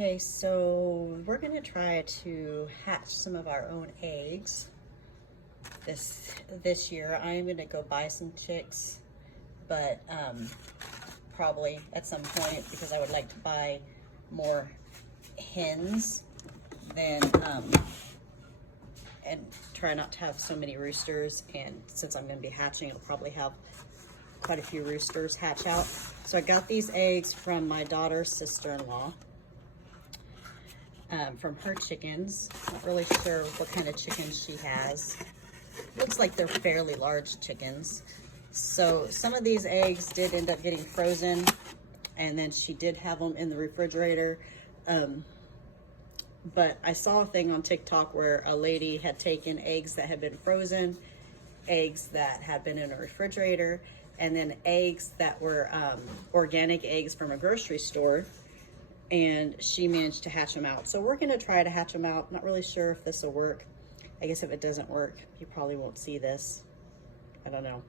Okay, so we're gonna try to hatch some of our own eggs this year. I'm gonna go buy some chicks, but probably at some point, because I would like to buy more hens than and try not to have so many roosters. And since I'm gonna be hatching, I'll probably have quite a few roosters hatch out. So I got these eggs from my daughter's sister-in-law. From her chickens. Not really sure what kind of chickens she has. Looks like they're fairly large chickens. So some of these eggs did end up getting frozen, and then she did have them in the refrigerator. But I saw a thing on TikTok where a lady had taken eggs that had been frozen, eggs that had been in a refrigerator, and then eggs that were organic eggs from a grocery store, and she managed to hatch them out. So we're gonna try to hatch them out. Not really sure if this will work. I guess if it doesn't work, you probably won't see this. I don't know.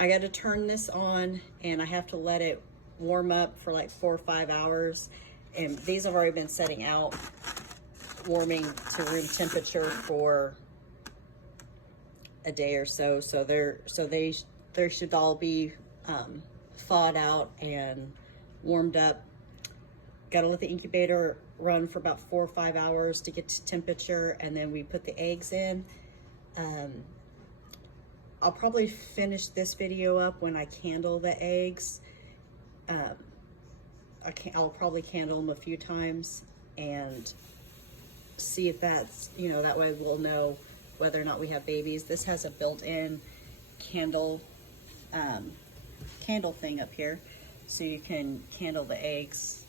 I got to turn this on, and I have to let it warm up for like 4 or 5 hours. And these have already been setting out, warming to room temperature for a day or so. So they should all be thawed out and warmed up. Got to let the incubator run for about 4 or 5 hours to get to temperature, and then we put the eggs in. I'll probably finish this video up when I candle the eggs. I'll probably candle them a few times and see if that's, that way we'll know whether or not we have babies. This has a built-in candle thing up here, so you can candle the eggs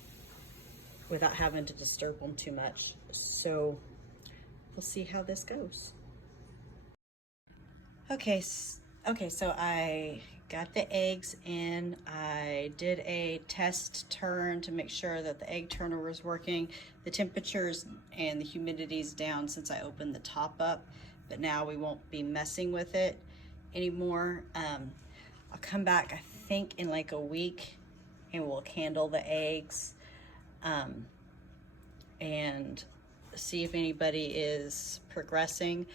without having to disturb them too much. So we'll see how this goes. Okay, so I got the eggs in. I did a test turn to make sure that the egg turner was working. The temperatures and the humidity's down since I opened the top up, but now we won't be messing with it anymore. I'll come back, I think, in like a week, and we'll candle the eggs and see if anybody is progressing.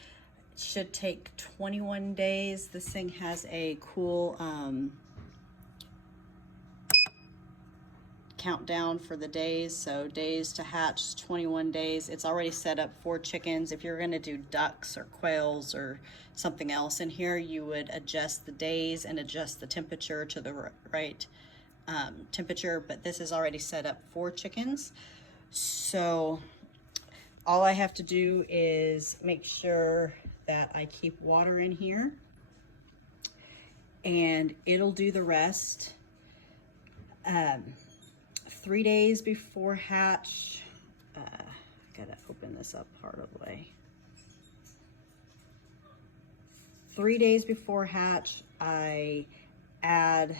It should take 21 days. This thing has a cool countdown for the days. So days to hatch, 21 days. It's already set up for chickens. If you're gonna do ducks or quails or something else in here, you would adjust the days and adjust the temperature to the right temperature, but this is already set up for chickens. So all I have to do is make sure that I keep water in here, and it'll do the rest. 3 days before hatch, gotta open this up part of the way. 3 days before hatch, I add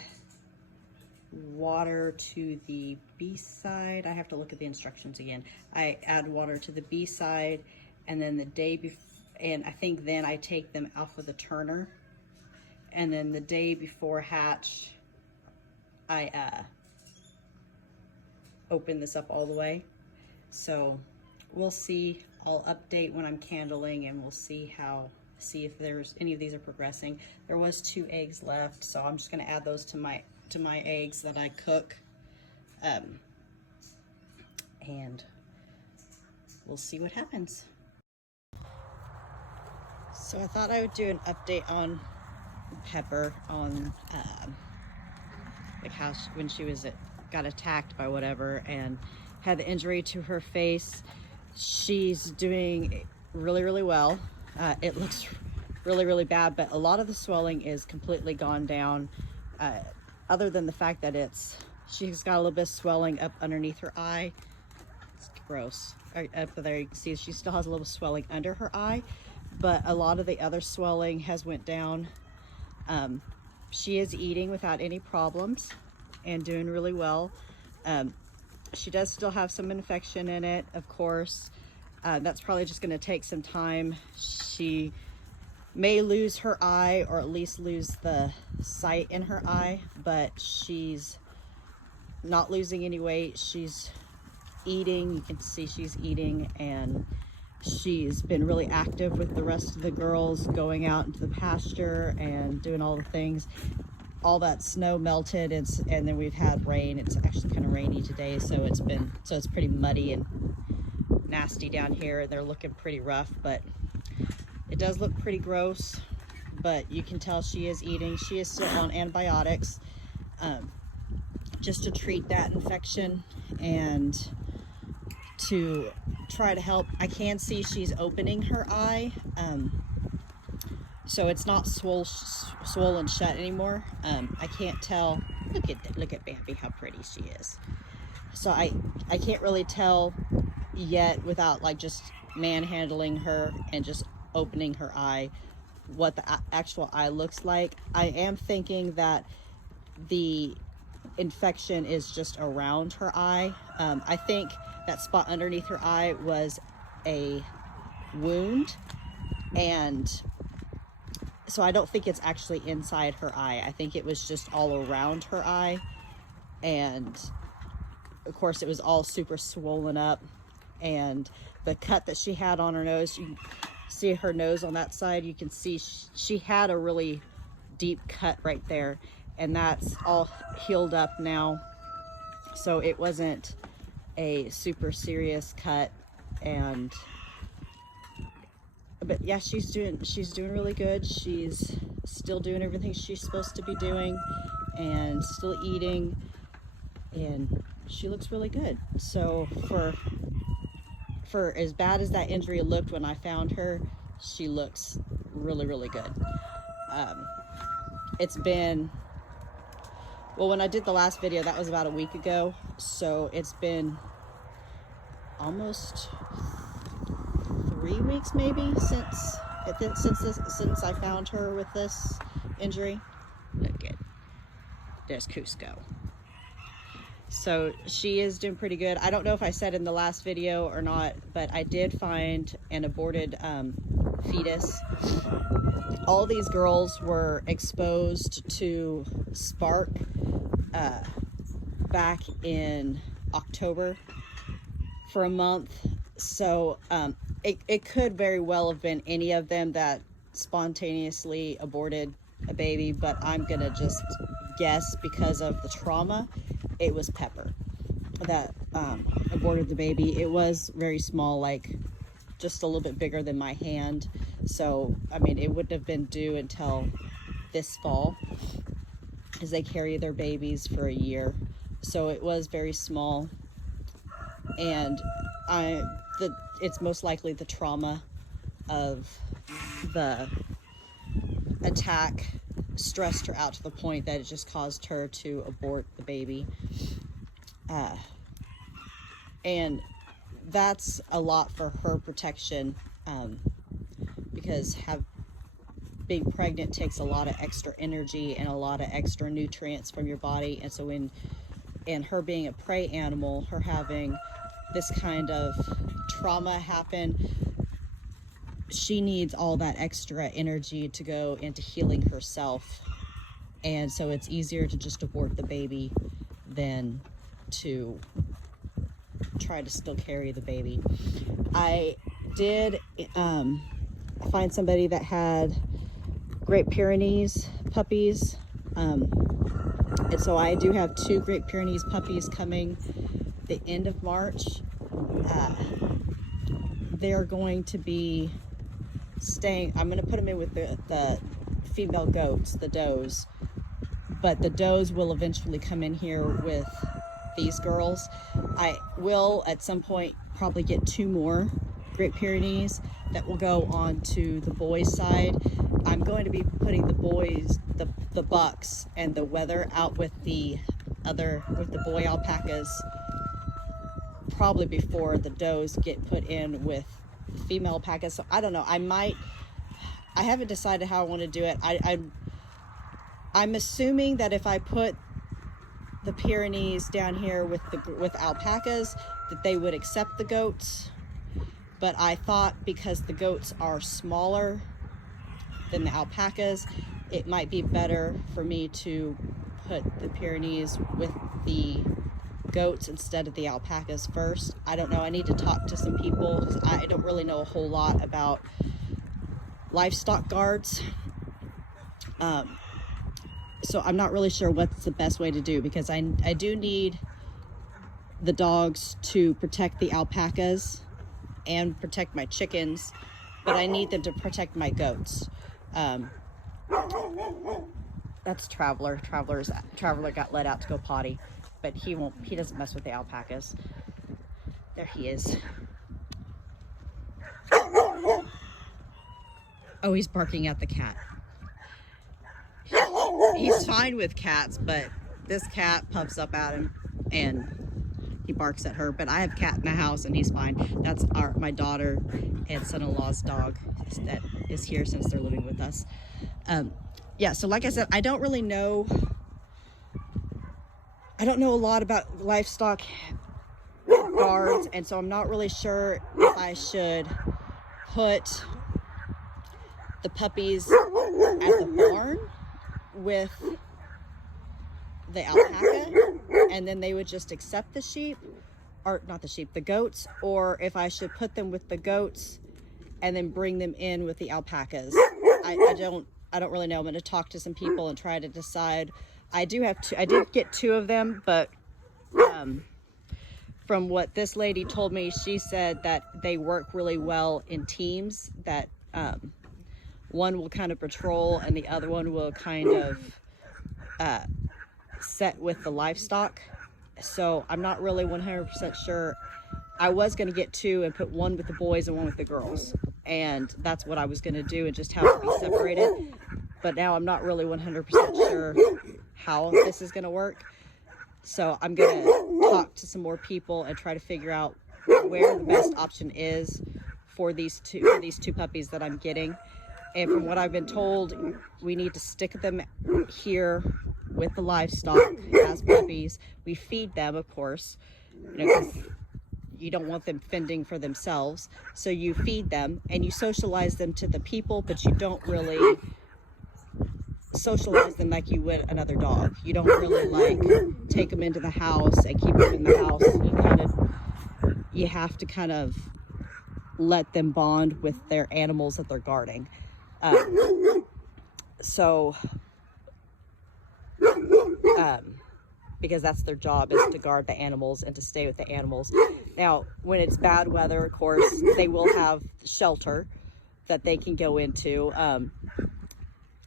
water to the B side. I have to look at the instructions again. I add water to the B side, and then the day before, and I think then I take them off of the turner, and then the day before hatch, I open this up all the way. So we'll see. I'll update when I'm candling, and we'll see if there's any of these are progressing. There was 2 eggs left, so I'm just going to add those to my eggs that I cook, and we'll see what happens. So I thought I would do an update on Pepper, on like how when she got attacked by whatever and had the injury to her face. She's doing really, really well. It looks really, really bad, but a lot of the swelling is completely gone down, other than the fact that she's got a little bit of swelling up underneath her eye. It's gross. Up there you can see she still has a little swelling under her eye, but a lot of the other swelling has went down. She is eating without any problems and doing really well. She does still have some infection in it, of course. That's probably just going to take some time. She may lose her eye, or at least lose the sight in her eye, but she's not losing any weight. She's eating. You can see she's eating, and she's been really active with the rest of the girls, going out into the pasture and doing all the things. All that snow melted, and then we've had rain. It's actually kind of rainy today, so it's pretty muddy and nasty down here. They're looking pretty rough, but it does look pretty gross. But you can tell she is eating. She is still on antibiotics, just to treat that infection and to try to help. I can see she's opening her eye, so it's not swollen shut anymore. I can't tell. Look at Bambi, how pretty she is. So I can't really tell yet without like just manhandling her and just opening her eye what the actual eye looks like. I am thinking that the infection is just around her eye. I think that spot underneath her eye was a wound, and so I don't think it's actually inside her eye. I think it was just all around her eye, and of course it was all super swollen up. And the cut that she had on her nose, you can see her nose on that side, you can see she had a really deep cut right there, and that's all healed up now. So it wasn't a super serious cut. And but yeah, she's doing really good. She's still doing everything she's supposed to be doing and still eating, and she looks really good. So for as bad as that injury looked when I found her, she looks really, really good. It's been, well, when I did the last video, that was about a week ago. So it's been almost 3 weeks maybe since I found her with this injury. Look at, there's Cusco. So she is doing pretty good. I don't know if I said in the last video or not, but I did find an aborted fetus. All these girls were exposed to Spark back in October for a month. So it could very well have been any of them that spontaneously aborted a baby, but I'm gonna just guess because of the trauma, it was Pepper that aborted the baby. It was very small, like just a little bit bigger than my hand. So, I mean, it wouldn't have been due until this fall, because they carry their babies for a year. So it was very small, and it's most likely the trauma of the attack stressed her out to the point that it just caused her to abort the baby. And that's a lot for her protection, because being pregnant takes a lot of extra energy and a lot of extra nutrients from your body. And so and her being a prey animal, her having this kind of trauma happen, she needs all that extra energy to go into healing herself. And so it's easier to just abort the baby than to try to still carry the baby. I did find somebody that had Great Pyrenees puppies, and so I do have 2 Great Pyrenees puppies coming the end of March. They're going to be staying, I'm going to put them in with the female goats, the does, but the does will eventually come in here with these girls. I will at some point probably get 2 more Great Pyrenees that will go on to the boys' side. I'm going to be putting the boys, the bucks and the wether out with the boy alpacas probably before the does get put in with the female alpacas. So I don't know, I haven't decided how I want to do it. I'm assuming that if I put the Pyrenees down here with alpacas, that they would accept the goats. But I thought because the goats are smaller than the alpacas, it might be better for me to put the Pyrenees with the goats instead of the alpacas first. I don't know. I need to talk to some people because I don't really know a whole lot about livestock guards. So I'm not really sure what's the best way to do, because I do need the dogs to protect the alpacas and protect my chickens, but I need them to protect my goats. That's Traveler. Traveler got let out to go potty, but he doesn't mess with the alpacas. There he is. Oh, he's barking at the cat. He's fine with cats, but this cat puffs up at him and he barks at her. But I have a cat in the house and he's fine. That's my daughter and son-in-law's dog that is here since they're living with us. Yeah, so like I said, I don't really know. I don't know a lot about livestock guards, and so I'm not really sure if I should put the puppies at the barn with the alpaca, and then they would just accept the sheep, or not the sheep, the goats, or if I should put them with the goats and then bring them in with the alpacas. I don't really know. I'm going to talk to some people and try to decide. I did get 2 of them, but from what this lady told me, she said that they work really well in teams, that one will kind of patrol and the other one will kind of set with the livestock. So I'm not really 100% sure. I was going to get 2 and put one with the boys and one with the girls, and that's what I was going to do, and just have it be separated. But now I'm not really 100% sure how this is going to work. So I'm going to talk to some more people and try to figure out where the best option is for these two puppies that I'm getting. And from what I've been told, we need to stick them here with the livestock as puppies. We feed them, of course, because you don't want them fending for themselves. So you feed them and you socialize them to the people, but you don't really socialize them like you would another dog. You don't really like take them into the house and keep them in the house. You have to kind of let them bond with their animals that they're guarding. Because that's their job, is to guard the animals and to stay with the animals. Now, when it's bad weather, of course, they will have shelter that they can go into.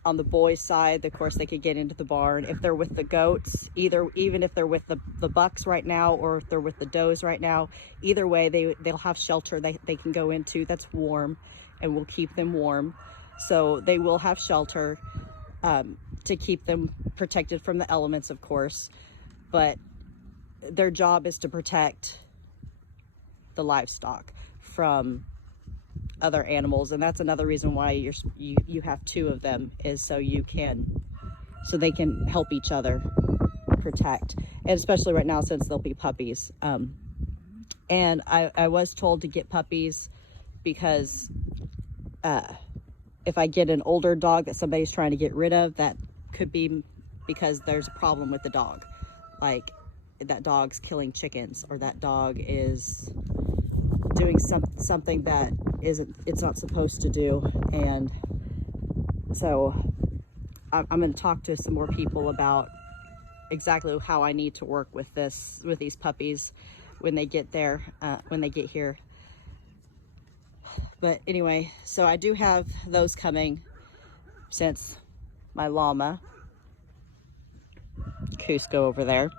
On the boys' side, of course, they could get into the barn. If they're with the goats, even if they're with the bucks right now, or if they're with the does right now, either way, they'll have shelter they can go into that's warm, and will keep them warm. So they will have shelter to keep them protected from the elements, of course. But their job is to protect the livestock from other animals, and that's another reason why you have 2 of them, is so they can help each other protect, and especially right now since they'll be puppies. And I was told to get puppies because if I get an older dog that somebody's trying to get rid of, that could be because there's a problem with the dog, like that dog's killing chickens, or that dog is doing something that it's not supposed to do. And so I'm going to talk to some more people about exactly how I need to work with these puppies when they get there, when they get here. But anyway, so I do have those coming, since my llama, Cusco over there,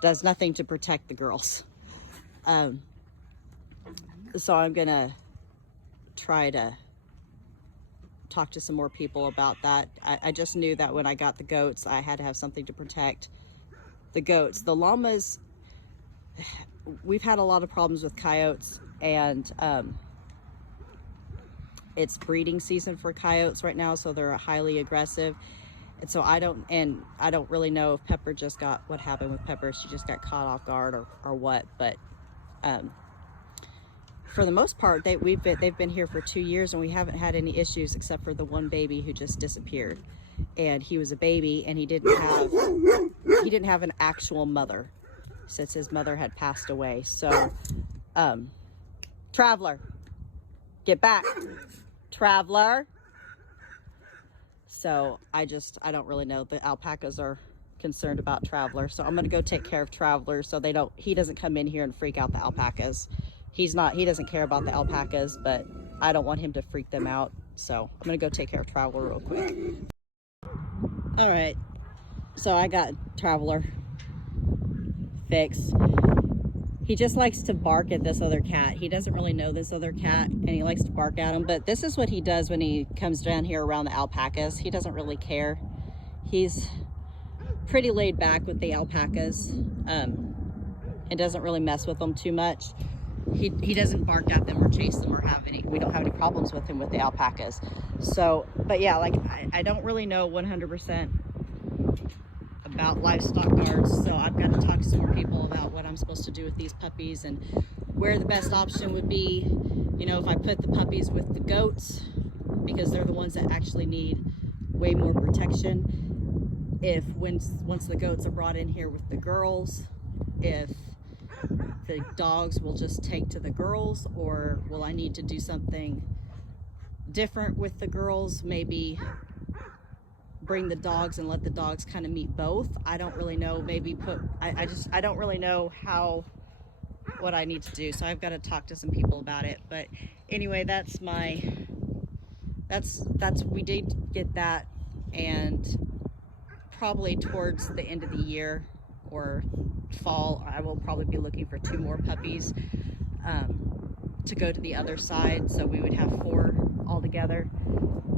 does nothing to protect the girls. So I'm gonna try to talk to some more people about that. I just knew that when I got the goats, I had to have something to protect the goats. The llamas, we've had a lot of problems with coyotes, and it's breeding season for coyotes right now, so they're highly aggressive. And so I don't really know if Pepper just got, what happened with Pepper. She just got caught off guard or what, but for the most part, they've been here for 2 years, and we haven't had any issues except for the one baby who just disappeared. And he was a baby, and he didn't have an actual mother. since his mother had passed away. So, Traveler, get back. Traveler. So I don't really know. The alpacas are concerned about Traveler. So I'm going to go take care of Traveler so he doesn't come in here and freak out the alpacas. He doesn't care about the alpacas, but I don't want him to freak them out. So I'm going to go take care of Traveler real quick. All right. So I got Traveler fixed. He just likes to bark at this other cat. He doesn't really know this other cat, and he likes to bark at him. But this is what he does when he comes down here around the alpacas. He doesn't really care. He's pretty laid back with the alpacas, and doesn't really mess with them too much. He doesn't bark at them or chase them or we don't have any problems with him with the alpacas. So, but yeah, like I don't really know 100% about livestock guards, so I've got to talk to some more people about what I'm supposed to do with these puppies and where the best option would be. You know, if I put the puppies with the goats, because they're the ones that actually need way more protection. If once the goats are brought in here with the girls, if the dogs will just take to the girls, or will I need to do something different with the girls? Maybe bring the dogs and let the dogs kind of meet both. I don't really know. Maybe I don't really know what I need to do. So I've got to talk to some people about it. But anyway, we did get that, and probably towards the end of the year or fall, I will probably be looking for 2 more puppies to go to the other side. So we would have 4 altogether,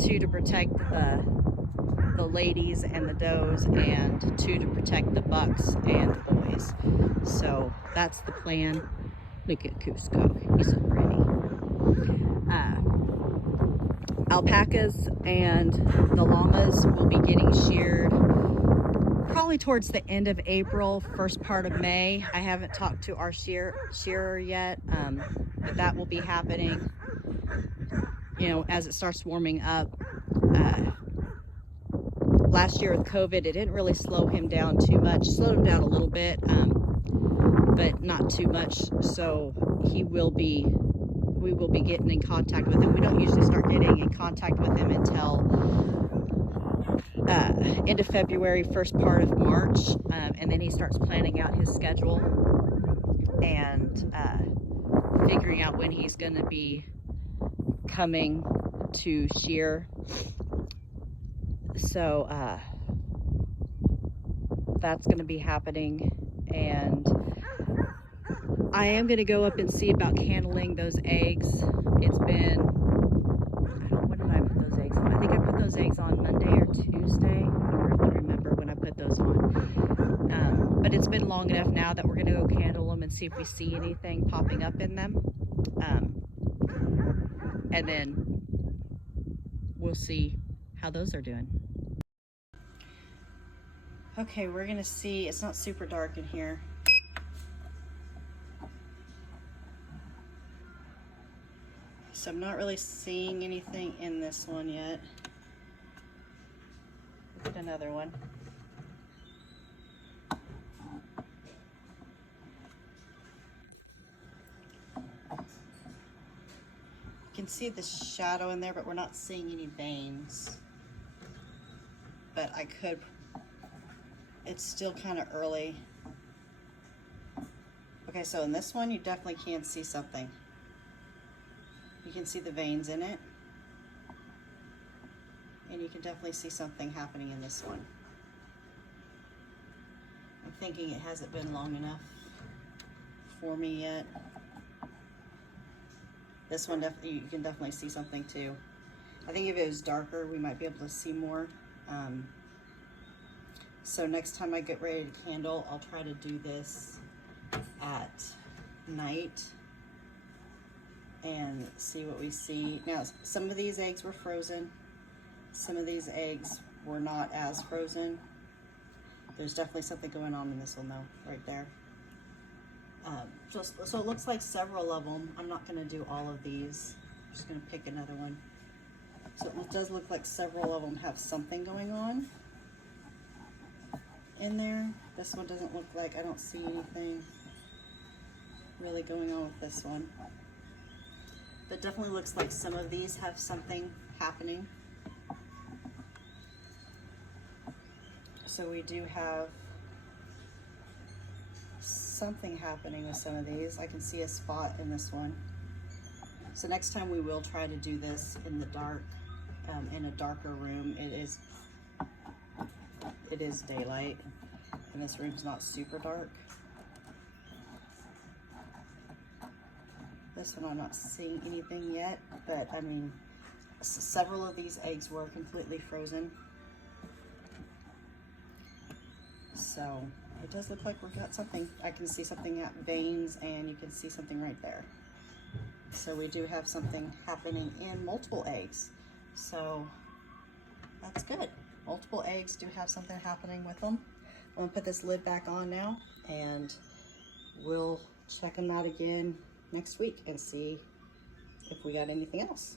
2 to protect the ladies and the does, and 2 to protect the bucks and the boys. So that's the plan. Look at Cusco, he's so pretty. Alpacas and the llamas will be getting sheared probably towards the end of April, first part of May. I haven't talked to our shearer yet, but that will be happening, you know, as it starts warming up. Last year with COVID, it didn't really slow him down too much. Slowed him down a little bit, but not too much. So we will be getting in contact with him. We don't usually start getting in contact with him until end of February, first part of March, and then he starts planning out his schedule and figuring out when he's going to be coming to shear. So that's going to be happening, and I am going to go up and see about candling those eggs. It's been, when did I put those eggs on? I think I put those eggs on Monday or Tuesday. I don't really remember when I put those on. But it's been long enough now that we're going to go candle them and see if we see anything popping up in them. And then we'll see how those are doing. Okay, we're gonna see. It's not super dark in here. So I'm not really seeing anything in this one yet. Look at another one. You can see the shadow in there, but we're not seeing any veins. But I could, it's still kind of early. Okay, so in this one, you definitely can see something. You can see the veins in it. And you can definitely see something happening in this one. I'm thinking it hasn't been long enough for me yet. This one, you can definitely see something too. I think if it was darker, we might be able to see more. So next time I get ready to candle, I'll try to do this at night and see what we see. Now, some of these eggs were frozen. Some of these eggs were not as frozen. There's definitely something going on in this one though, right there. So it looks like several of them. I'm not gonna do all of these. I'm just gonna pick another one. So it does look like several of them have something going on in there. This one doesn't look like, I don't see anything really going on with this one. But definitely looks like some of these have something happening. So we do have something happening with some of these. I can see a spot in this one. So next time we will try to do this in the dark, in a darker room. It is daylight, and this room's not super dark. This one I'm not seeing anything yet, but I mean, several of these eggs were completely frozen. So it does look like we've got something. I can see something at veins, and you can see something right there. So we do have something happening in multiple eggs. So that's good. Multiple eggs do have something happening with them. I'm gonna put this lid back on now, and we'll check them out again next week and see if we got anything else.